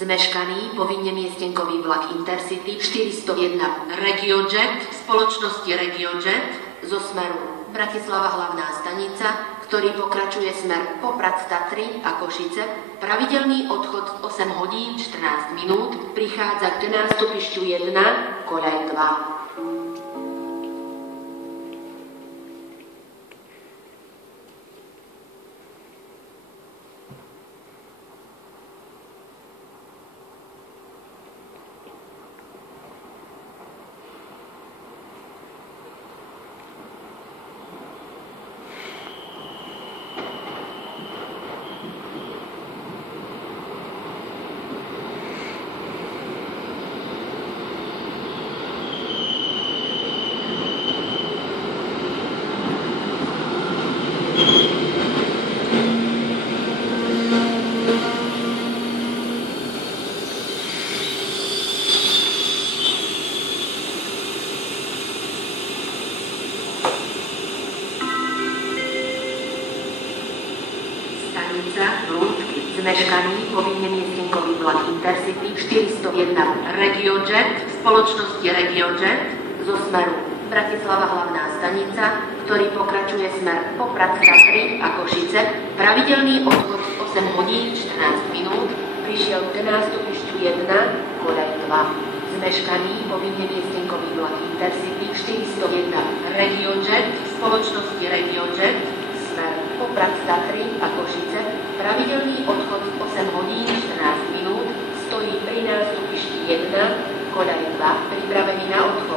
Zmeškaný povinne miestenkový vlak Intercity 401 RegioJet spoločnosti RegioJet zo smeru Bratislava hlavná stanica, ktorý pokračuje smer Poprad Tatry a Košice. Pravidelný odchod 8 hodín 14 minút prichádza k nástupišťu 1, koľaj 2. Zmeškaný povinne miestenkový vlak Intercity 401 RegioJet spoločnosti RegioJet zo smeru Bratislava hlavná stanica, ktorý pokračuje smer Poprad Tatry a Košice. Pravidelný odchod 8 hodín 14 minút prišiel k nástupišťu 1, koľaj 2. Zmeškaný povinne miestenkový vlak Intercity 401 RegioJet spoločnosti RegioJet smer Poprad Tatry a Košice. Pravidelný odchod 8 hodín 14 minút stojí pri nástupišti 1, koľaj 2, pripravený na odchod